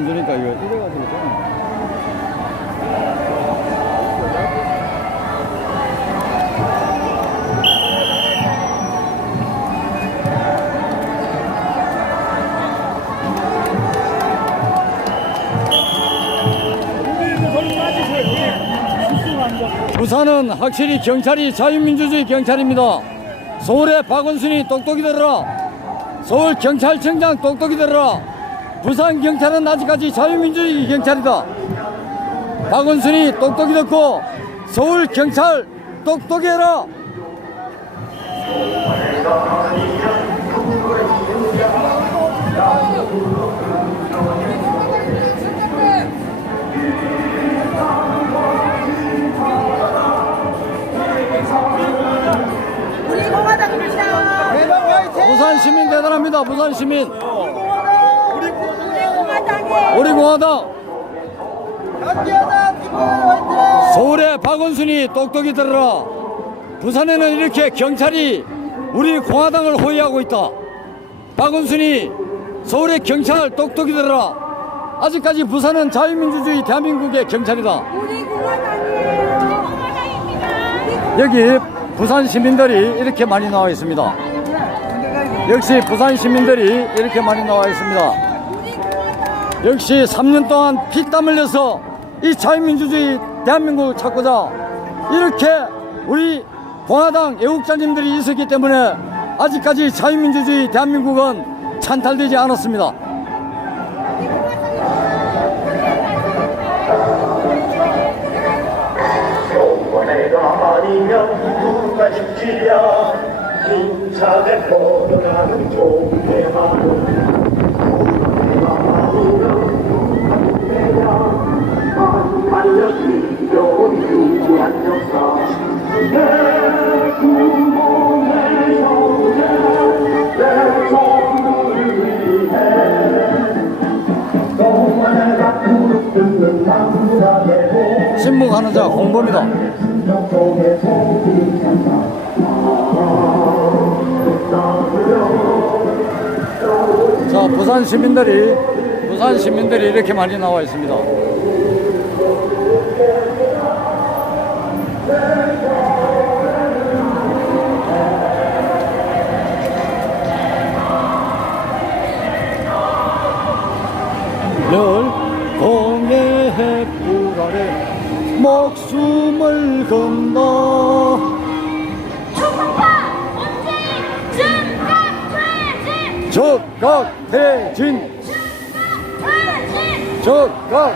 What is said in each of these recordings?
안 주니까 이거 이래가지고 좀. 부산은 확실히 경찰이 자유민주주의 경찰입니다. 서울의 박원순이 똑똑히 들어라. 서울 경찰청장 똑똑히 들어라. 부산 경찰은 아직까지 자유민주주의 경찰이다. 박원순이 똑똑히 듣고 서울 경찰 똑똑히 해라. 부산 시민 대단합니다. 부산 시민. 우리 공화당. 서울의 박원순이 똑똑히 들어라. 부산에는 이렇게 경찰이 우리 공화당을 호위하고 있다. 박원순이 서울의 경찰 똑똑히 들어라. 아직까지 부산은 자유민주주의 대한민국의 경찰이다. 여기 부산 시민들이 이렇게 많이 나와 있습니다. 역시 부산 시민들이 이렇게 많이 나와 있습니다. 역시 3년 동안 피땀 흘려서 이 자유민주주의 대한민국을 찾고자 이렇게 우리 공화당 애국자님들이 있었기 때문에 아직까지 자유민주주의 대한민국은 찬탈되지 않았습니다. 아니면 누가 지키랴 힘차게 뻗어가는 종대마 꿇는 남자의 신문하는 자 공범이다. 자, 부산 시민들이 부산 시민들이 이렇게 많이 나와 있습니다. 열 동의 햇불 아래. 목숨을 건다 초상파 문재인 증강 퇴진! 적각대진 퇴진. 적각대진! 친노좌파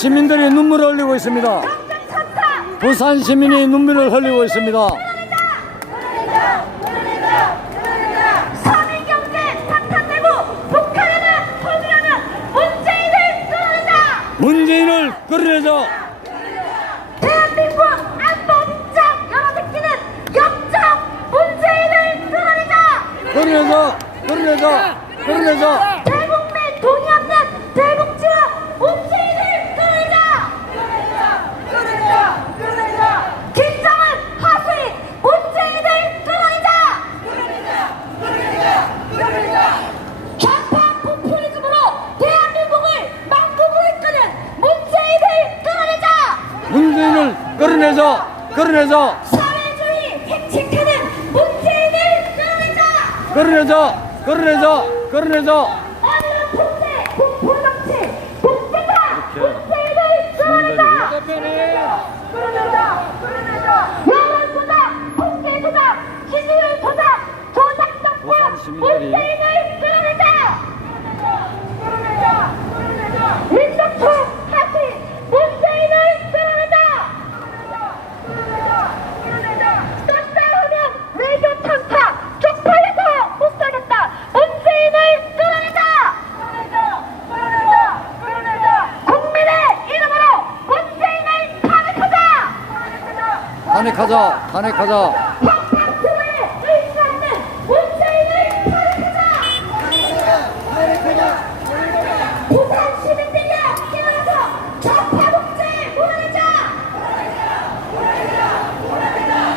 시민들이 눈물을 흘리고 있습니다. 부산 시민이 눈물을 흘리고 있습니다. 문재인을 끌어내자. 대한민국 안보국장 열어듣기는 역적 문재인을 끌어내자. 끌어내자 끌어내자 끌어내자 대국민 돈이 없는 대국지와 문재인을 끌어내자 끌어내자 끌어내자 김정은 하수인 문재인을 끌어내자 끌어내자 끌어내자 좌파 포퓰리즘으로 대한민국을 망국으로 이끄는 문재인을 끌어내자 문재인을 끌어내자 끌어내자 사회주의 획책하는 문재인을 끌어내자! 문재인을! 여론 조작, 통계 조작, 지지율 조작, 조작 정권 부산 시민들이 문재인을 끌어내자! 끌어내자! 끌어내자! 민족총 하시 문재인을 끌어내자! 끌어내자! 끌어내자! 또 싸우면 탄핵하자, 탄핵하자.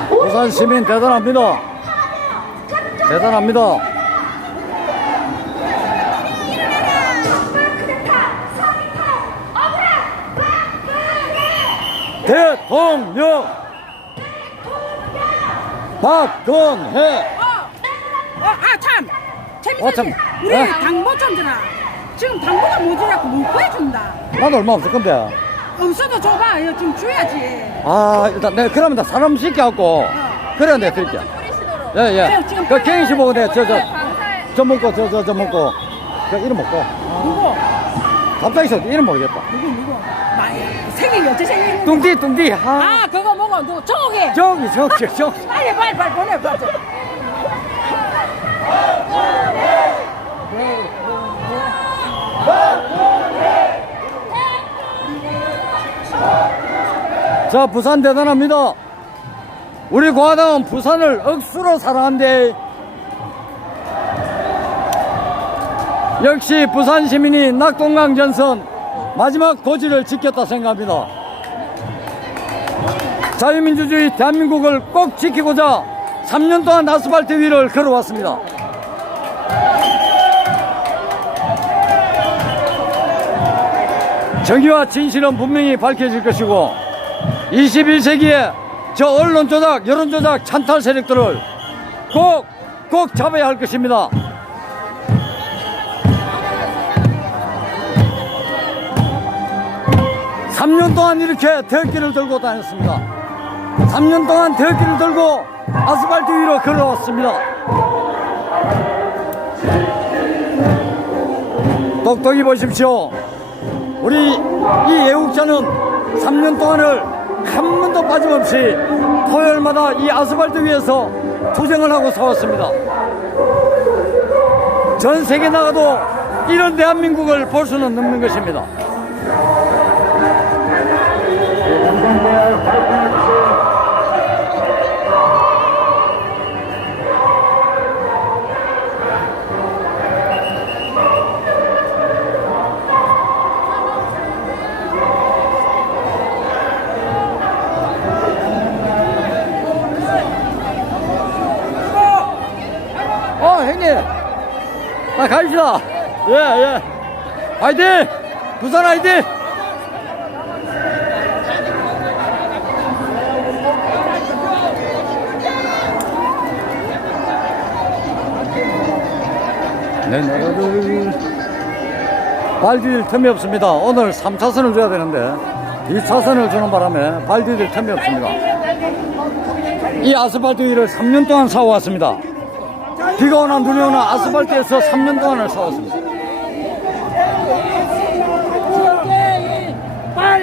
부산 시민 대단합니다. 대단합니다. 대통령 박근혜 어, 아, 참! 재밌었지? 어, 참. 우리 어? 당보 좀 주라. 지금 당보가 모자라고 못 구해준다. 나도 얼마 없을 건데 없어도 줘봐. 이거 지금 줘야지. 아 일단 내가 그러면 나 사람 시켜갖고 그래 내가 드릴게 예예 지금 그 개인 씨 보고 내가 저저 네, 저 먹고 저 저 저 먹고 저 이름 먹고 누구? 갑자기 서 이름 모르겠다 누구, 누구? 나 생일, 여태 생일. 뚱띠 뚱띠 하 아, 그거 먹어. 누구? 저기! 저기 저기 저기 빨리, 빨리, 빨리 보내, 빨리. 자 부산 대단합니다 우리 공화당은 부산을 억수로 사랑한대 역시 부산 시민이 낙동강 전선 마지막 고지를 지켰다 생각합니다 자유민주주의 대한민국을 꼭 지키고자 3년 동안 아스팔트 위를 걸어왔습니다 정의와 진실은 분명히 밝혀질 것이고 21세기에 저 언론 조작, 여론 조작, 찬탈 세력들을 꼭, 꼭 잡아야 할 것입니다. 삼년 동안 이렇게 대기를 들고 다녔습니다. 3년 동안 대기를 들고 아스팔트 위로 걸어왔습니다. 똑똑히 보십시오. 우리 이 애국자는 3년 동안을 한 번도 빠짐없이 토요일마다 이 아스팔트 위에서 투쟁을 하고 싸웠습니다. 전 세계 나가도 이런 대한민국을 볼 수는 없는 것입니다. 예, 예. 화이팅! 부산 화이팅! 내 나라를 발 디딜 틈이 없습니다. 오늘 3차선을 줘야 되는데 2차선을 주는 바람에 발 디딜 틈이 없습니다. 이 아스팔트 위를 3년 동안 사와왔습니다. 비가 오나 눈이 오나 아스팔트에서 3년 동안을 싸웠습니다.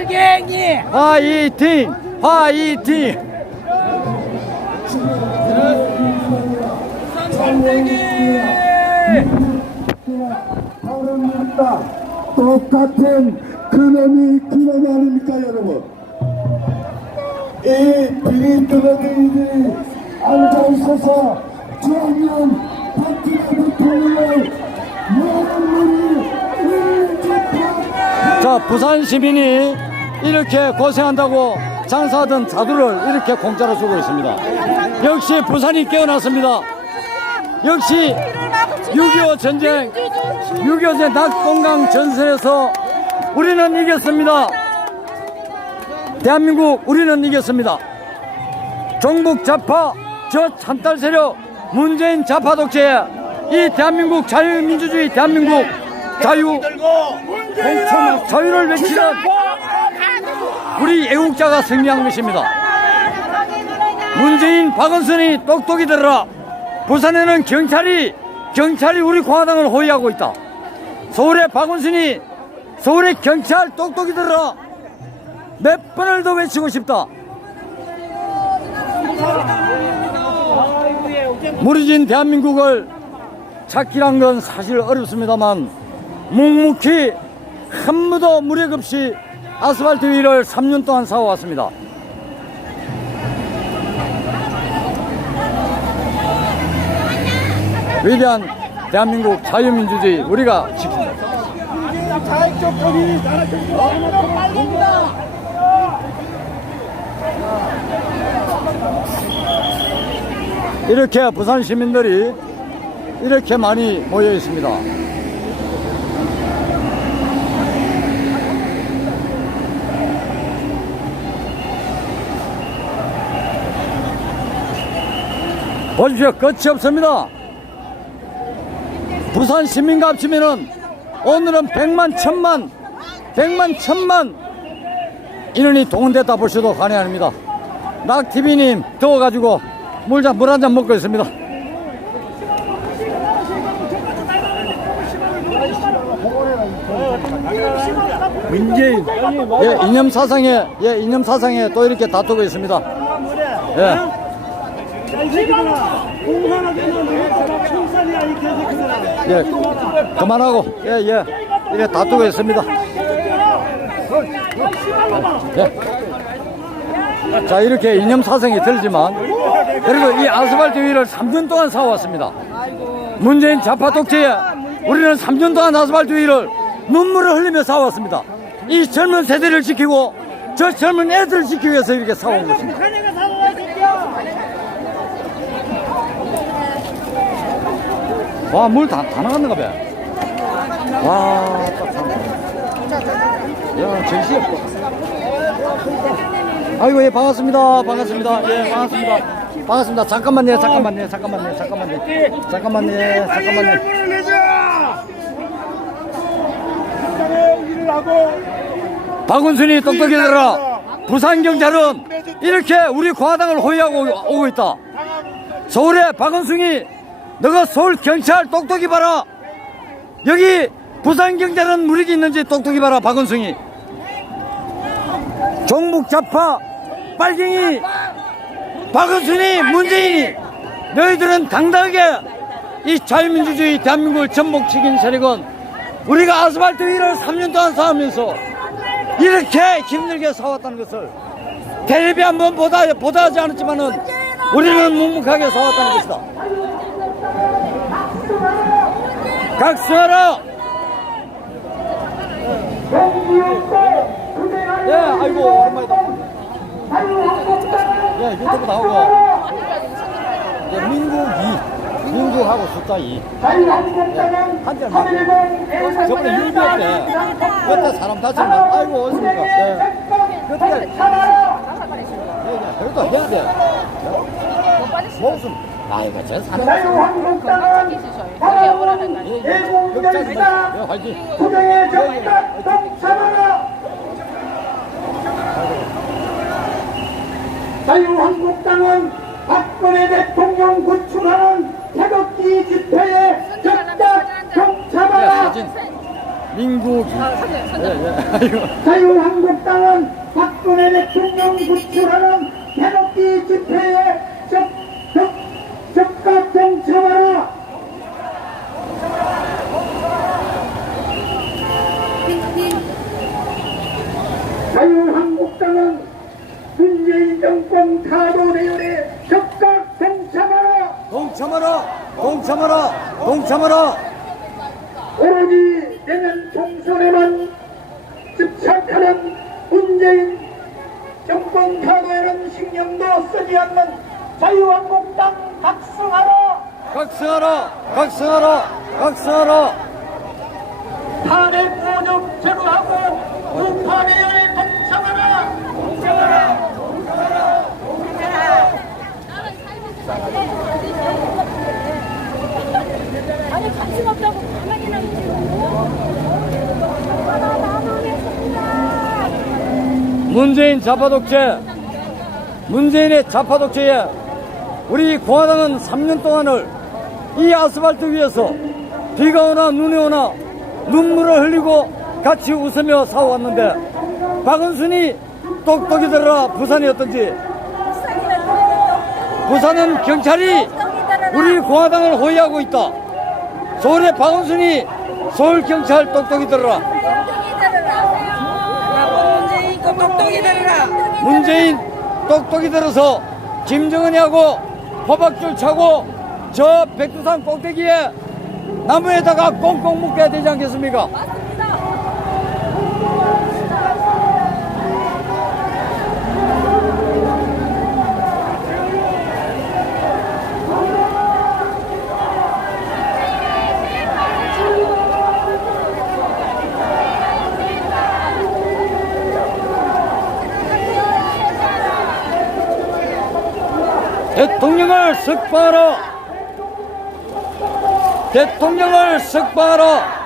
빨갱이! 화이팅! 화이팅! 다릅니다. 똑같은 그놈이 그놈 아닙니까 여러분? 이 비리들어들이 앉아있어서 정년 박근혜 대통령을 여러분이 일집합 자, 부산 시민이 이렇게 고생한다고 장사하던 자두를 이렇게 공짜로 주고 있습니다. 역시 부산이 깨어났습니다. 역시 6.25 전쟁, 6.25 전쟁 낙동강 전선에서 우리는 이겼습니다. 대한민국 우리는 이겼습니다. 종북 좌파 저 찬탈 세력 문재인 좌파 독재에 이 대한민국 자유민주주의 대한민국 자유 공천 자유를 외치는 우리 애국자가 승리한 것입니다. 문재인 박원순이 똑똑히 들어라. 부산에는 경찰이 경찰이 우리 공화당을 호위하고 있다. 서울의 박원순이 서울의 경찰 똑똑히 들어라. 몇 번을 더 외치고 싶다. 무너진 대한민국을 찾기란 건 사실 어렵습니다만 묵묵히 한 무도 무력 없이 아스팔트 위를 3년 동안 사와왔습니다. 위대한 대한민국 자유민주주의 우리가 지킵니다. 이렇게 부산 시민들이 이렇게 많이 모여 있습니다. 보십시오. 끝이 없습니다. 부산 시민과 합치면은 오늘은 백만 천만 백만 천만 인원이 동원됐다 보셔도 아닙니다. 낙TV님 더워가지고 물잔 물 한 잔 먹고 있습니다. 문재인 예 이념 사상에 예 이념 사상에 또 이렇게 다투고 있습니다. 예. 예, 그만하고, 예, 예. 이래 다투고 있습니다. 예. 자, 이렇게 이념 사정이 들지만, 그리고 이 아스팔트 위를 3년 동안 사왔습니다. 문재인 좌파 독재에 우리는 3년 동안 아스팔트 위를 눈물을 흘리며 사왔습니다. 이 젊은 세대를 지키고, 저 젊은 애들을 지키기 위해서 이렇게 사온 것입니다. 와, 물 다, 다 나갔는가 봐. 와. 야, 없고. 아이고, 예, 반갑습니다. 반갑습니다. 예, 반갑습니다. 반갑습니다. 잠깐만요, 잠깐만요, 잠깐만요, 잠깐만요. 잠깐만요, 잠깐만요. 박은순이 똑똑이들아, 부산 경찰은 이렇게 우리 공화당을 호위하고 오고 있다. 서울의 박은순이 너가 서울 경찰 똑똑히 봐라. 여기 부산 경찰은 무력이 있는지 똑똑히 봐라, 박은순이. 종북 좌파 빨갱이 박은순이 문재인이 너희들은 당당하게 이 자유민주주의 대한민국을 전복시킨 세력은 우리가 아스팔트 위를 3년 동안 싸우면서 이렇게 힘들게 싸웠다는 것을 텔레비 한번 보다, 보다 하지 않았지만은 우리는 묵묵하게 싸웠다는 것이다. 각성하라! 예, 아이고, 오랜만이다. 예, 유튜브 나오고. 예, 민국 2. 민국하고 숫자 2. 한잔 맞고. 저번에 유비할 때, 그때 사람 다치면, 아이고, 어습니까 예. 그때, 예, 예, 그래도 해야 돼. 목숨. 아이고, 저. 자유한국당은 바로 애국자입니다. 구정의 정답 동참하라! 자유한국당은 박근혜 대통령 구출하는 태극기 집회에 예, 동참하라! 사진. 민국이. 예, 예, 아이고. 자유한국당은 박근혜 대통령 구출하는 태극기 집회에 적극 동참하라! 자유한국당은 문재인 정권 타도 대열에 적극 동참하라! 동참하라! 동참하라! 동참하라! 오로지 내년 총선에만 집착하는 문재인 정권 타도에는 신경도 쓰지 않는 자유한국당 각성하라! 각성하라! 각성하라! 각성하라! 탄핵 모욕 제거하고 우파 대열에 동참하라! 아니 관심 없다고 가만히 놔두지 문재인 좌파 독재, 문재인의 좌파 독재에 우리 공화당은 3년 동안을 이 아스팔트 위에서 비가 오나 눈이 오나 눈물을 흘리고 같이 웃으며 싸워왔는데 박은순이 똑똑이들아 부산이 어떤지 부산은 경찰이 우리 공화당을 호위하고 있다. 서울의 박은순이 서울 경찰 똑똑히 들으라. 문재인 똑똑이 들어서 김정은이하고 호박줄 차고 저 백두산 꼭대기에 나무에다가 꽁꽁 묶어야 되지 않겠습니까? 맞습니다. 대통령을 석방하라! 대통령을 석방하라!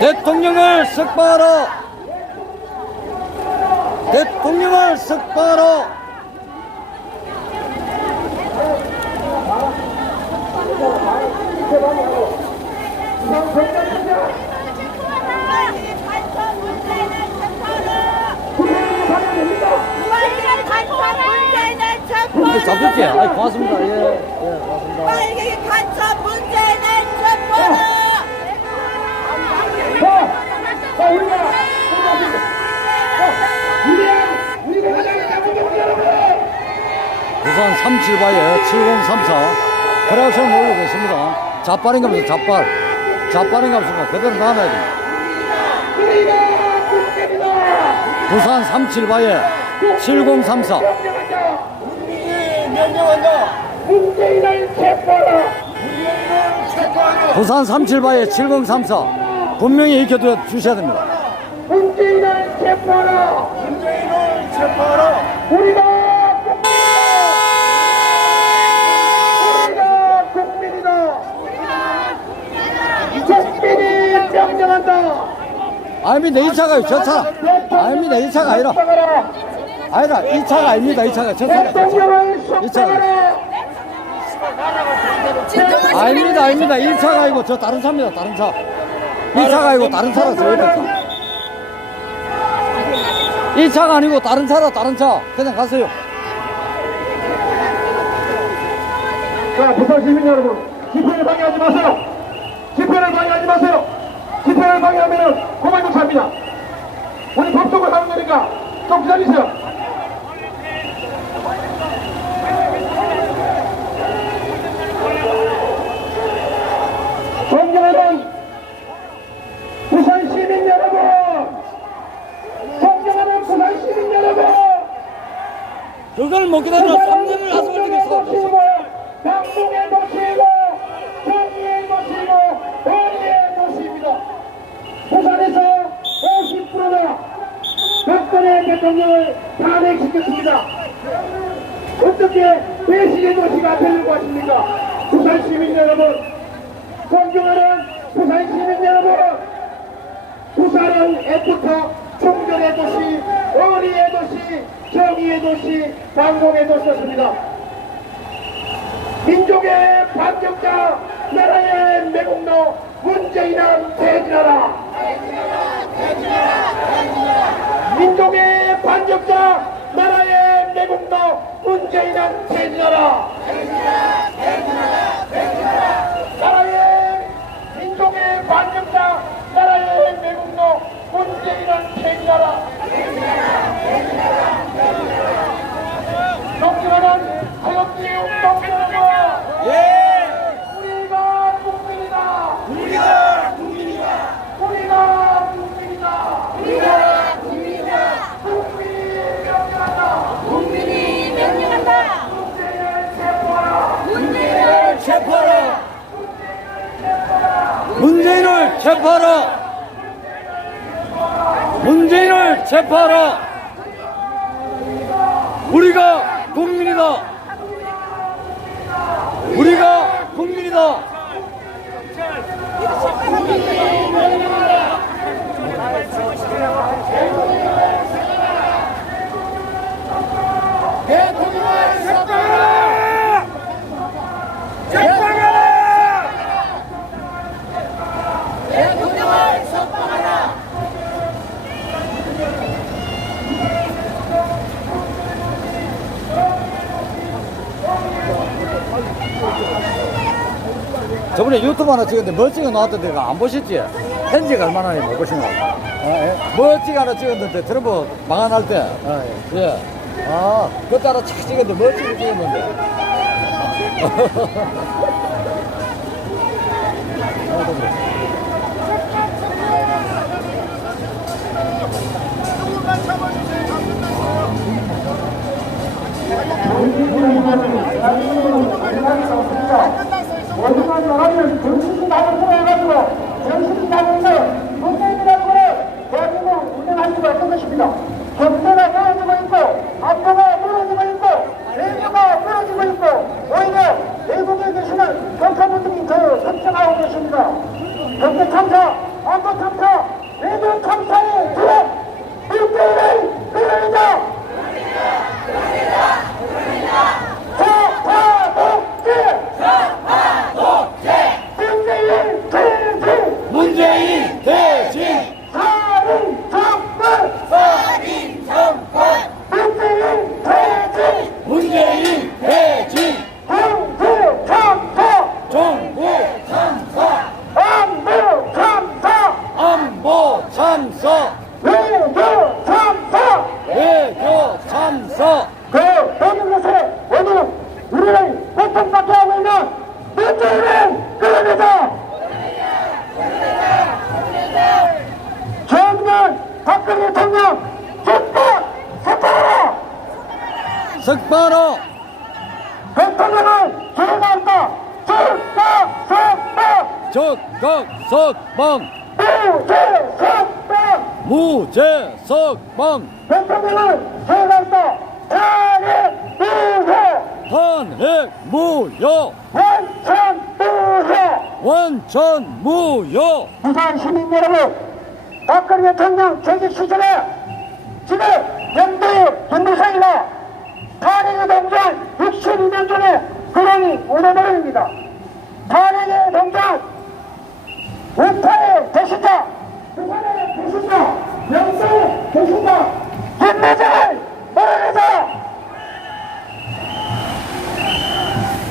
대통령을 석방하라! 대통령을 석방하라! 이렇게 잡을게. 아이, 고맙습니다. 예, 예, 고맙습니다. 빨갱이 간첩 문제는 체포하라! 자, 자, 우리가, 우리가, 우리가 가장 나쁜 게 여러분! 부산 37바에 7034 크락션 올리고 있습니다. 자빨인가 보다, 자빨. 자빨인가 보다. 그대로 나눠야 국민이다! 부산 37바에 7034 명령한다! 문재인을 체포하라! 부산 37바에 7034 분명히 익혀둬 주셔야 됩니다. 문재인을 체포하라! 문재인을 체포하라! 우리가 국민이다! 우리가 국민이다! 국민이 명령한다! 아닙니다. 이 차가요. 저 차. 아닙니다. 이 차가 아니라. 아니라. 이 차가 아닙니다. 이 차가. 저 차가. 저 차. 대통령을 이 차가. 아닙니다. 아닙니다. 이 차가 아니고 저 다른 차입니다. 다른 차. 이 차가 아니고 다른 차라서 옆에 차. 이 차가 아니고 다른 차라 다른 차. 그냥 가세요. 자, 부산 시민 여러분, 집회를 방해하지 마세요. 집회를 방해하지 마세요. 집회를 방해하면 고발조차입니다. 우리 법적으로 하는 거니까 좀 기다리세요. 존경하는 부산 시민 여러분, 존경하는 부산 시민 여러분, 그걸 못 기다려 3년을 하수을 되겠어. 방송의 도시이고 정의의 도시이고 어리의 도시입니다. 부산에서 50%나 박근혜 대통령을 탄핵시켰습니다. 어떻게 배신의 도시가 되려고 하십니까? 부산 시민 여러분, 존경하는 부산 시민 여러분, 부산은 애프터 충전의 도시, 어리의 도시, 정의의 도시, 방송의 도시였습니다. 민족의 반격자, 나라의 매국노, 문재인은 퇴진하라! 민족의 반격자, 나라의 매국노, 문재인은 퇴진하라! 나라의 민족의 반격자, 나라의 매국노, 문재인은 퇴진하라! 존경하는 태극기 운동 여러분! 우리가 국민이다! 우리가 국민이다! 우리가 국민이다! 우리가 국민이다! 국민이 명령한다! 국민이 명령한다! 문재인을 체포하라! 문재인을 체포하라. 문재인을 체포하라. 문재인을 체포하라. 우리가 국민이다. 우리가 국민이다. 대통령을 석방하라! 석방하라! 저번에 유튜브 하나 찍었는데 멋지게 나왔던데 안 보셨지? 현지가 얼마나 못 아, 예. 멋지게 하나 찍었는데 트럼프 망한할 때 아, 예. 아 그때 하나 착 찍었는데 멋지게 찍었는데 어디까 지 나가면 정신이 나를 풀어가지고 정신이 나면서 문재인이라는 거를 대한민국 운영할 수가 없는 것입니다. 경제가 떨어지고 있고 안보가 떨어지고 있고 외교가 떨어지고 있고 오히려 외국에 계시는 경찰분들이 더 성장하고 계십니다. 경제 참사, 안보 참사, 외교 참사의 주역 문재인을 끌어내자! 좌파독재! 문재인 퇴진! 문재인 대진 살인 정권! 살인 정권! 문재인 퇴진! 문재인 대진 정부 참사! 정부 참사 안보 참사! 안보 참사 외교 참사! 외교 참사 그 모든 것을 오늘 우리를 고통받게 하고 있는 문재인을 끌어내자! 정년 박근혜 대통령 즉각 사퇴하라! 석바로 대통령을 제거한다! 즉각 사퇴! 적각 석방 무죄 석방! 무죄 석방 대통령을 제거한다! 탄핵 무효! 탄핵 무효 원천 무효! 원천 무효 부산 시민 여러분, 박근혜 대통령 재직 시절에 지금 김무성이나 탄핵의 동전 62년 전에 그러니 오늘날입니다. 탄핵의 동전 우파의 대신자, 부산의 대신자, 영도의 대신자 김무성을 몰아내자!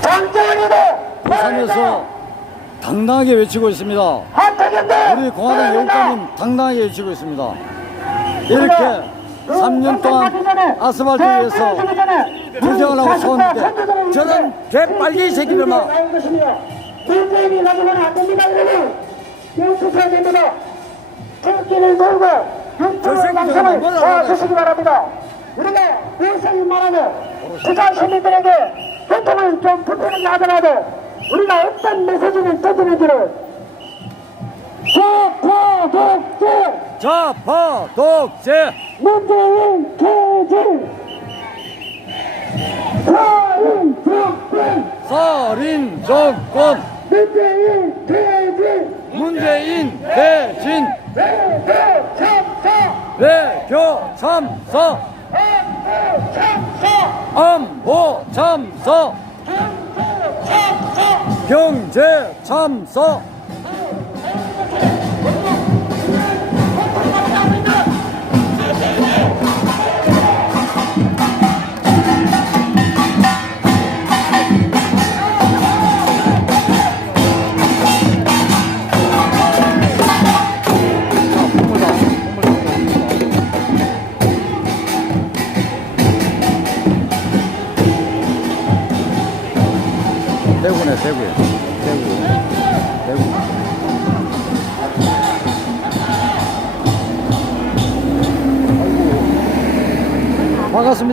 장재원이도 부산에서 당당하게 외치고 있습니다. 우리 공화당 여국장님 당당하게 외치고 있습니다. 이렇게 3년 동안 아스팔트 위에서 투쟁을 하고 서는데 저런 개빨개 새끼들만 문재인이 가지고는 안 됩니다 여러분. 멈추셔야 됩니다. 저 육투의 새끼들은 방송을 도와주시기 바랍니다. 우리가 일상이 말하는 부산 시민들에게 교통을 좀 불편하게 하더라도 우리가 어떤 메시지를 던지는지를 좌파 독재 좌파 독재. 문재인 퇴진 살인 정권. 살인 정권. 문재인 퇴진. 문재인 대진. 외교 참사. 외교 참사. 안보 참사. 안보 참사. 경제 참사. 대구네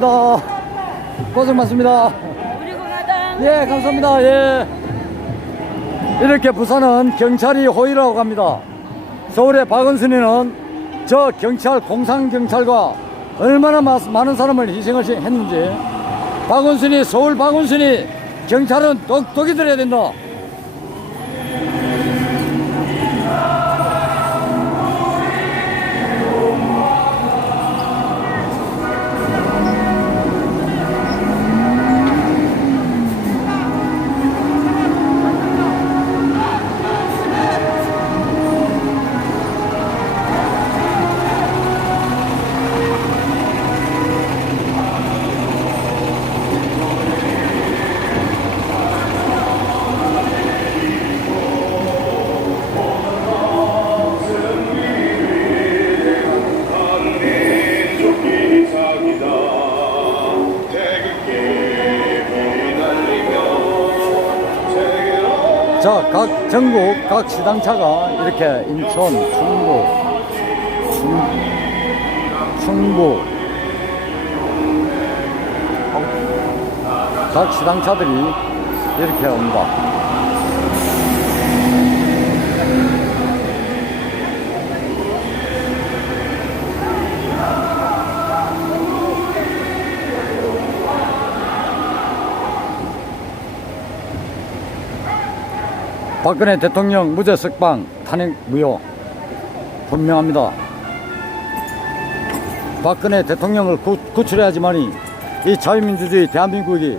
반갑습니다. 고생 많습니다. 예 감사합니다. 예. 이렇게 부산은 경찰이 호위라고 합니다. 서울의 박은순이는 저 경찰 공상경찰과 얼마나 마- 많은 사람을 희생을 했는지. 박은순이 서울 박은순이 경찰은 똑똑히 들어야 된다 자, 각 전국 각 시당차가 이렇게 인천, 충북, 충, 충북 각 시당차들이 이렇게 옵니다. 박근혜 대통령 무죄 석방 탄핵 무효 분명합니다. 박근혜 대통령을 구, 구출해야지만이 이 자유민주주의 대한민국이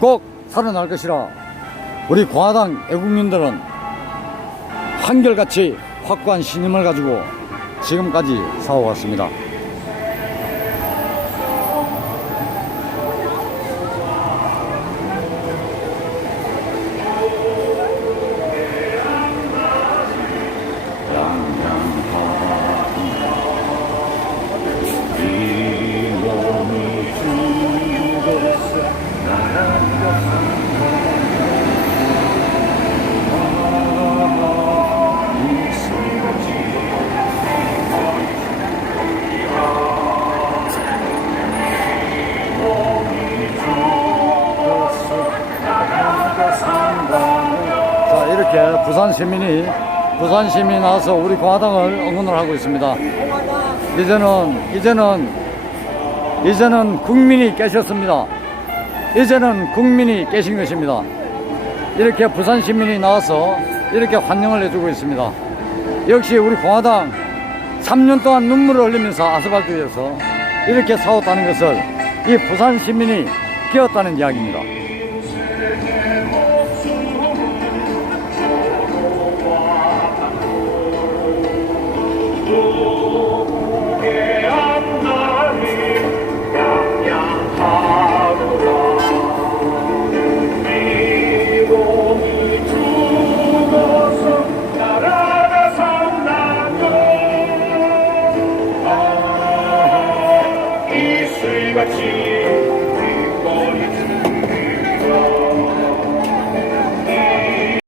꼭 살아날 것이라 우리 공화당 애국민들은 한결같이 확고한 신임을 가지고 지금까지 싸워왔습니다. 시민이 부산 시민이 나와서 우리 공화당을 응원을 하고 있습니다. 이제는 이제는 이제는 국민이 깨셨습니다. 이제는 국민이 깨신 것입니다. 이렇게 부산 시민이 나와서 이렇게 환영을 해주고 있습니다. 역시 우리 공화당 3년 동안 눈물을 흘리면서 아스팔트 위에서 이렇게 싸웠다는 것을 이 부산 시민이 깨었다는 이야기입니다.